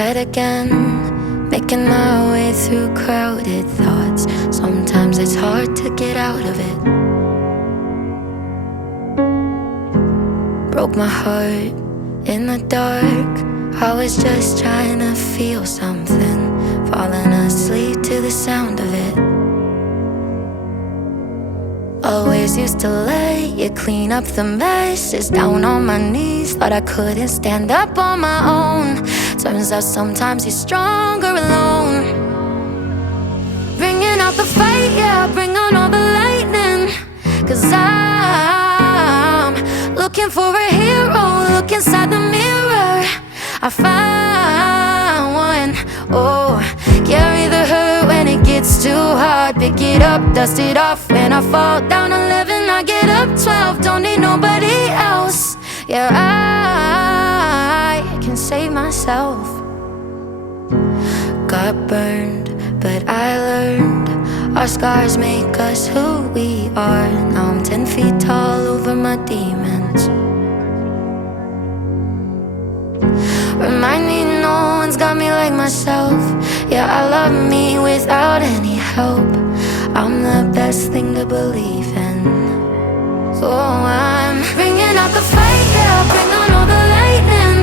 head again, making my way through crowded thoughts. Sometimes it's hard to get out of it. Broke my heart in the dark. I was just trying to feel something, falling asleep to the sound of it. Always used to let you clean up the messes. Down on my knees, thought I couldn't stand up on my own. Turns out sometimes you're stronger alone. Bringing out the fight, yeah, bring on all the lightning. 'Cause I'm looking for a hero. Look inside the mirror, I found one. Oh, carry the hurt when it gets too hard. Pick it up, dust it off. When I fall down 11, I get up 12. Don't need nobody else. Yeah, I can save myself. Got burned, but I learned. Our scars make us who we are. Now I'm 10 feet tall over my demons. Remind me no one's got me like myself. Yeah, I love me without any help. I'm the best thing to believe in. Oh, I'm bringing out the fight, yeah, bring on all the lightning.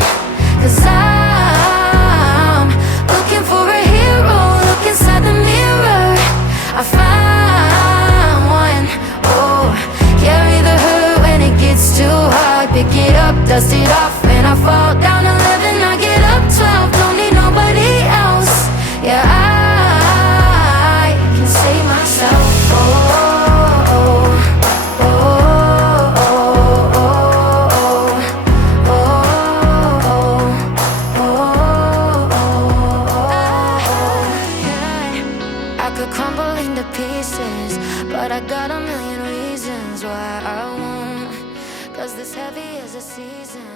'Cause I'm looking for a hero. Look inside the mirror, I found one. Oh, carry the hurt when it gets too hard. Pick it up, dust it off. When I fall down 11, I get up 12. Don't need nobody else. Yeah, I can save myself. Oh, oh, oh, oh, oh, oh, oh, oh. I could crumble into pieces, but I got a million reasons why I won't. 'Cause this heavy is a season.